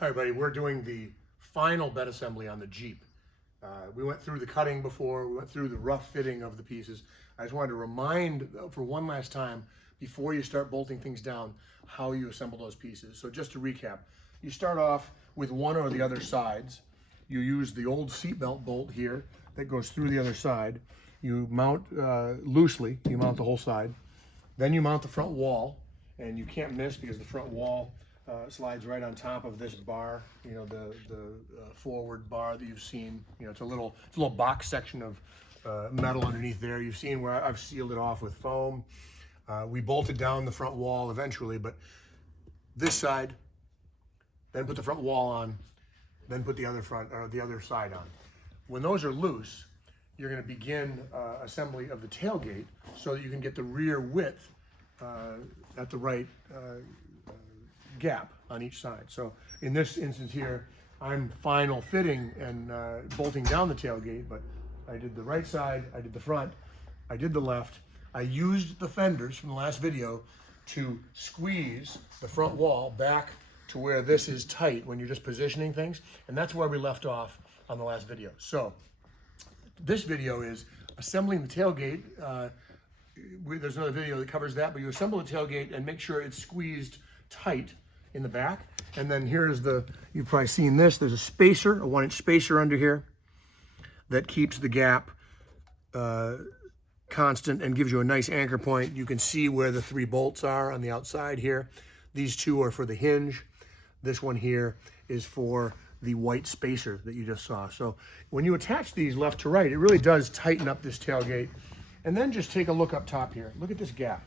Hi everybody, we're doing the final bed assembly on the Jeep. We went through the cutting before, we went through the rough fitting of the pieces. I just wanted to remind for one last time, before you start bolting things down, how you assemble those pieces. So just to recap, you start off with one or the other sides. You use the old seatbelt bolt here that goes through the other side. You mount loosely, you mount the whole side. Then you mount the front wall, and you can't miss because the front wall slides right on top of this bar, you know, the forward bar that you've seen. You know, it's a little box section of metal underneath there. You've seen where I've sealed it off with foam. We bolted down the front wall eventually, but this side, then put the front wall on, then put the other side on. When those are loose, you're going to begin assembly of the tailgate so that you can get the rear width at the right gap on each side. So in this instance here, I'm final fitting and bolting down the tailgate, but I did the right side, I did the front, I did the left. I used the fenders from the last video to squeeze the front wall back to where this is tight when you're just positioning things, and that's where we left off on the last video. So this video is assembling the tailgate. There's another video that covers that, but you assemble the tailgate and make sure it's squeezed tight in the back. And then here's you've probably seen this, there's a spacer, a 1-inch spacer under here that keeps the gap constant and gives you a nice anchor point. You can see where the 3 bolts are on the outside here. These 2 are for the hinge. This one here is for the white spacer that you just saw. So when you attach these left to right, it really does tighten up this tailgate. And then just take a look up top here. Look at this gap.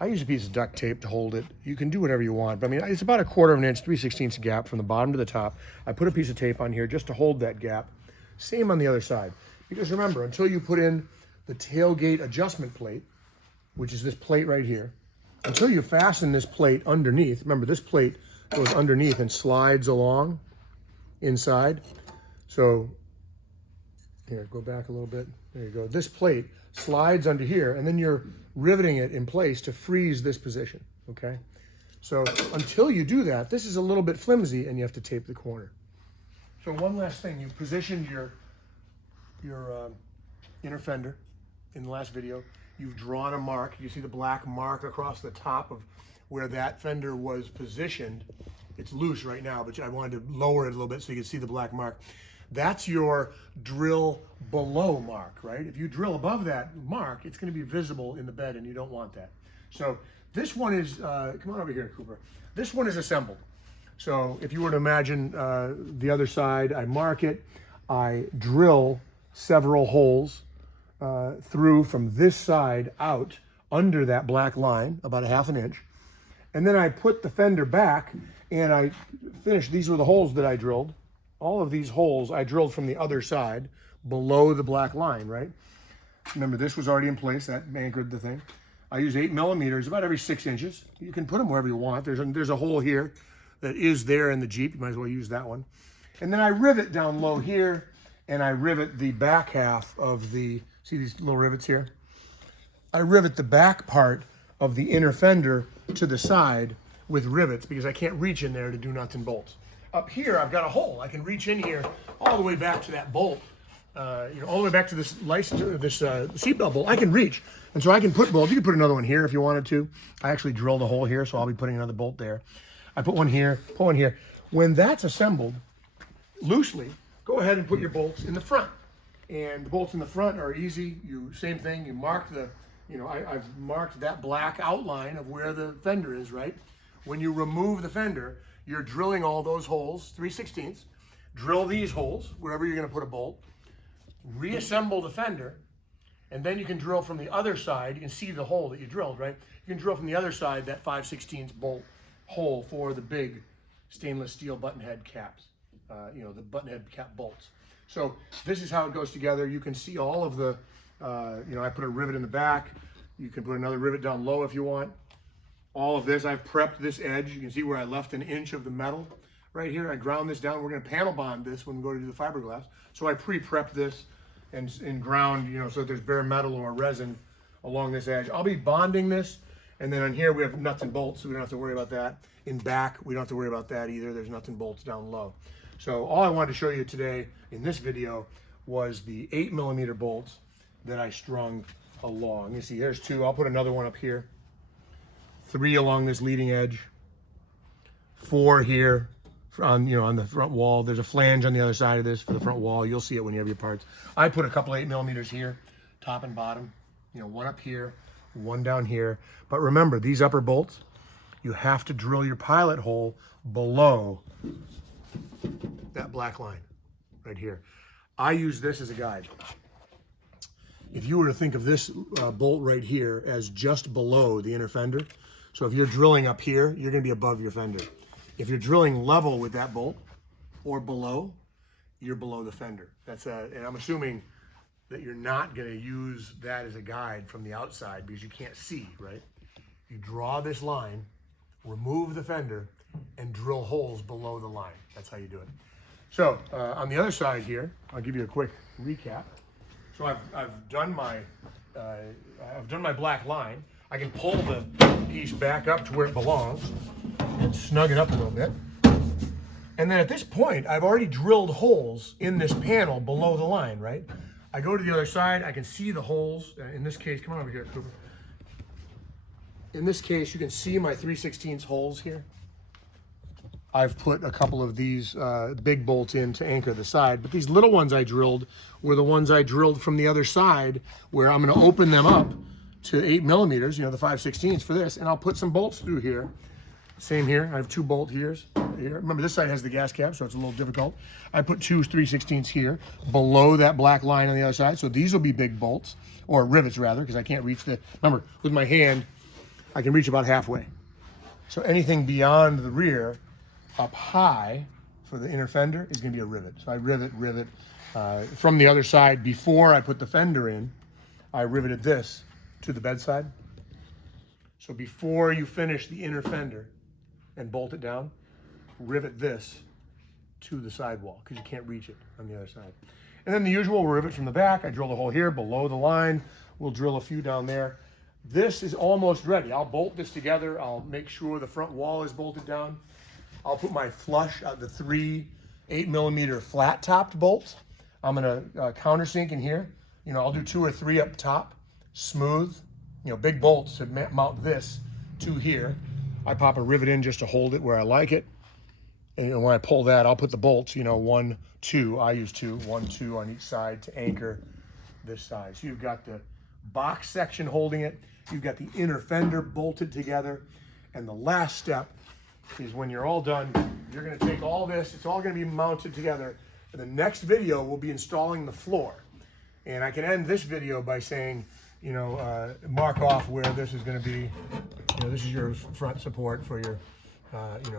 I use a piece of duct tape to hold it. You can do whatever you want, but I mean, it's about a 1/4 inch, 3/16 gap from the bottom to the top. I put a piece of tape on here just to hold that gap. Same on the other side. Because remember, until you put in the tailgate adjustment plate, which is this plate right here, until you fasten this plate underneath, remember this plate goes underneath and slides along inside. So here, go back a little bit. There you go. This plate slides under here, and then you're riveting it in place to freeze this position, okay? So until you do that, this is a little bit flimsy, and you have to tape the corner. So one last thing, you positioned your inner fender in the last video. You've drawn a mark. You see the black mark across the top of where that fender was positioned. It's loose right now, but I wanted to lower it a little bit so you can see the black mark. That's your drill below mark, right? If you drill above that mark, it's going to be visible in the bed, and you don't want that. So this one is, come on over here, Cooper. This one is assembled. So if you were to imagine the other side, I mark it, I drill several holes through from this side out under that black line, about a 1/2 inch. And then I put the fender back and I finished. These were the holes that I drilled. All of these holes I drilled from the other side below the black line, right? Remember, this was already in place. That anchored the thing. I use 8 millimeters, about every 6 inches. You can put them wherever you want. There's a hole here that is there in the Jeep. You might as well use that one. And then I rivet down low here, and I rivet the back half of see these little rivets here? I rivet the back part of the inner fender to the side with rivets because I can't reach in there to do nuts and bolts. Up here, I've got a hole. I can reach in here all the way back to that bolt, all the way back to this seatbelt bolt. I can reach, and so I can put bolts. You can put another one here if you wanted to. I actually drilled a hole here, so I'll be putting another bolt there. I put one here, put one here. When that's assembled loosely, go ahead and put your bolts in the front. And the bolts in the front are easy. Same thing. You mark I've marked that black outline of where the fender is, right? When you remove the fender, you're drilling all those holes, 3/16. Drill these holes, wherever you're going to put a bolt. Reassemble the fender, and then you can drill from the other side. You can see the hole that you drilled, right? You can drill from the other side that 5/16 bolt hole for the big stainless steel button head caps, the button head cap bolts. So this is how it goes together. You can see all of the, I put a rivet in the back. You can put another rivet down low if you want. All of this, I've prepped this edge. You can see where I left 1 inch of the metal right here. I ground this down. We're going to panel bond this when we go to do the fiberglass. So I pre-prepped this and ground, so that there's bare metal or resin along this edge. I'll be bonding this And then on here we have nuts and bolts, so we don't have to worry about that. In back, we don't have to worry about that either. There's nuts and bolts down low. So all I wanted to show you today in this video was the 8mm bolts that I strung along. You see, there's 2. I'll put another one up here. 3 along this leading edge. 4 here on the front wall. There's a flange on the other side of this for the front wall. You'll see it when you have your parts. I put a couple 8mm here, top and bottom. 1 up here, 1 down here. But remember, these upper bolts, you have to drill your pilot hole below that black line right here. I use this as a guide. If you were to think of this bolt right here as just below the inner fender, so if you're drilling up here, you're going to be above your fender. If you're drilling level with that bolt or below, you're below the fender. And I'm assuming that you're not going to use that as a guide from the outside because you can't see, right? You draw this line, remove the fender, and drill holes below the line. That's how you do it. So on the other side here, I'll give you a quick recap. So I've done my black line. I can pull the piece back up to where it belongs and snug it up a little bit. And then at this point, I've already drilled holes in this panel below the line, right? I go to the other side, I can see the holes. In this case, come on over here, Cooper. In this case, you can see my 3/16 holes here. I've put a couple of these big bolts in to anchor the side, but these little ones I drilled were the ones I drilled from the other side where I'm gonna open them up to 8mm, the 5/16 for this, and I'll put some bolts through here. Same here, I have 2 bolt here. Remember, this side has the gas cap, so it's a little difficult. I put 2 3/16 here below that black line on the other side, so these will be big bolts, or rivets rather, because I can't reach remember, with my hand, I can reach about halfway. So anything beyond the rear, up high for the inner fender is gonna be a rivet. So I rivet. From the other side, before I put the fender in, I riveted this to the bedside. So before you finish the inner fender and bolt it down, rivet this to the sidewall because you can't reach it on the other side. And then the usual rivet from the back. I drilled a hole here below the line. We'll drill a few down there. This is almost ready. I'll bolt this together. I'll make sure the front wall is bolted down. I'll put my flush, the 3 8mm flat topped bolts. I'm gonna countersink in here. I'll do 2 or 3 up top, smooth, big bolts to mount this to here. I pop a rivet in just to hold it where I like it. And when I pull that, I'll put the bolts, 1, 2, I use 2, 1, 2 on each side to anchor this side. So you've got the box section holding it. You've got the inner fender bolted together. And the last step is when you're all done, you're gonna take all this, it's all gonna be mounted together. And the next video will be installing the floor. And I can end this video by saying, mark off where this is gonna be. This is your front support for your,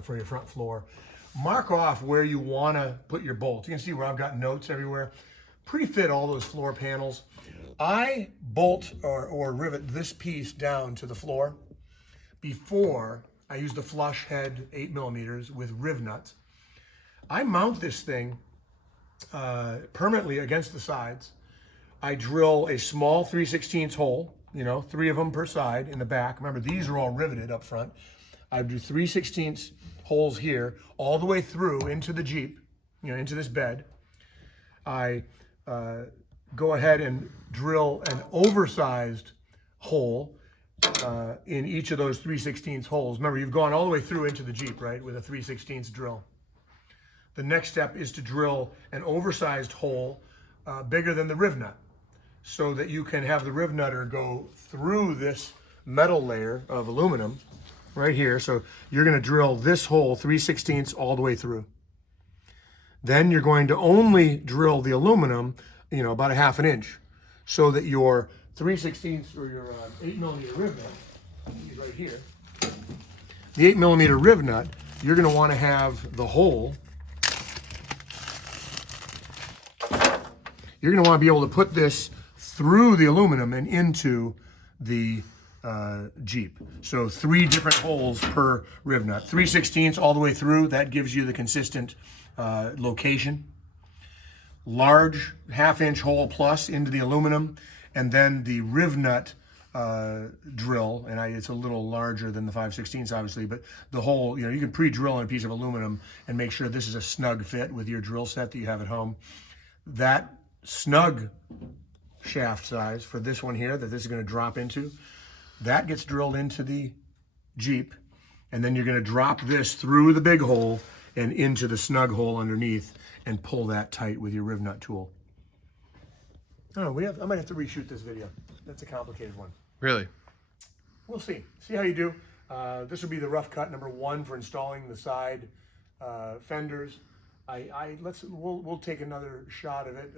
for your front floor. Mark off where you wanna put your bolts. You can see where I've got notes everywhere. Pre-fit all those floor panels. I bolt or rivet this piece down to the floor before I use the flush head 8mm with rivnut. I mount this thing permanently against the sides. I drill a small 3/16 hole, 3 of them per side in the back. Remember, these are all riveted up front. I do 3/16 holes here all the way through into the Jeep, into this bed. I go ahead and drill an oversized hole in each of those 3/16 holes. Remember, you've gone all the way through into the Jeep, right, with a 3/16 drill. The next step is to drill an oversized hole bigger than the rivnut so that you can have the rivnutter go through this metal layer of aluminum right here. So you're going to drill this hole 3/16 all the way through. Then you're going to only drill the aluminum, about a 1/2 inch so that your 3/16 or your 8mm rivnut right here, the 8mm rivnut, you're going to want to have the hole. You're going to want to be able to put this through the aluminum and into the Jeep. So 3 different holes per rivnut. 3/16 all the way through. That gives you the consistent location. Large 1/2 inch hole plus into the aluminum, and then the rivnut drill, and it's a little larger than the 5/16 obviously, but the hole, you can pre-drill in a piece of aluminum and make sure this is a snug fit with your drill set that you have at home. That snug shaft size for this one here that this is going to drop into, that gets drilled into the Jeep, and then you're going to drop this through the big hole and into the snug hole underneath and pull that tight with your rivnut tool. I don't know, I might have to reshoot this video. That's a complicated one. Really? We'll see. See how you do. This will be the rough cut number 1 for installing the side fenders. We'll take another shot of it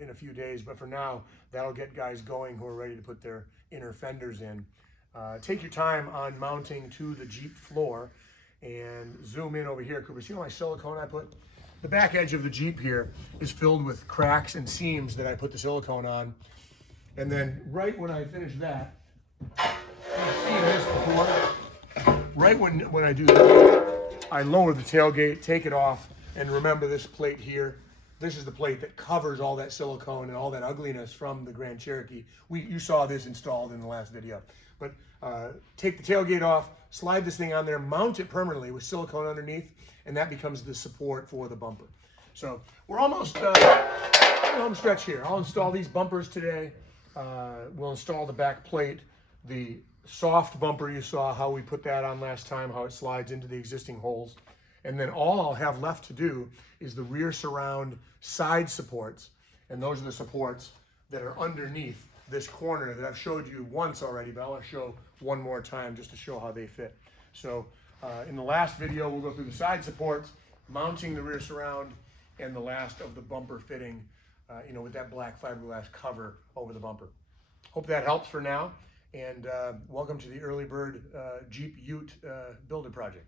in a few days, but for now, that'll get guys going who are ready to put their inner fenders in. Take your time on mounting to the Jeep floor and zoom in over here, Cooper. See all my silicone I put? The back edge of the Jeep here is filled with cracks and seams that I put the silicone on. And then right when I finish that, you've seen this before, right when I do that, I lower the tailgate, take it off, and remember this plate here. This is the plate that covers all that silicone and all that ugliness from the Grand Cherokee. You saw this installed in the last video. But take the tailgate off, slide this thing on there, mount it permanently with silicone underneath, and that becomes the support for the bumper. So we're almost home stretch here. I'll install these bumpers today. We'll install the back plate, the soft bumper you saw how we put that on last time, how it slides into the existing holes. And then all I'll have left to do is the rear surround side supports. And those are the supports that are underneath this corner that I've showed you once already, but I'll show one more time just to show how they fit. So in the last video, we'll go through the side supports, mounting the rear surround, and the last of the bumper fitting, with that black fiberglass cover over the bumper. Hope that helps for now, and welcome to the Early Bird Jeep Ute Builder Project.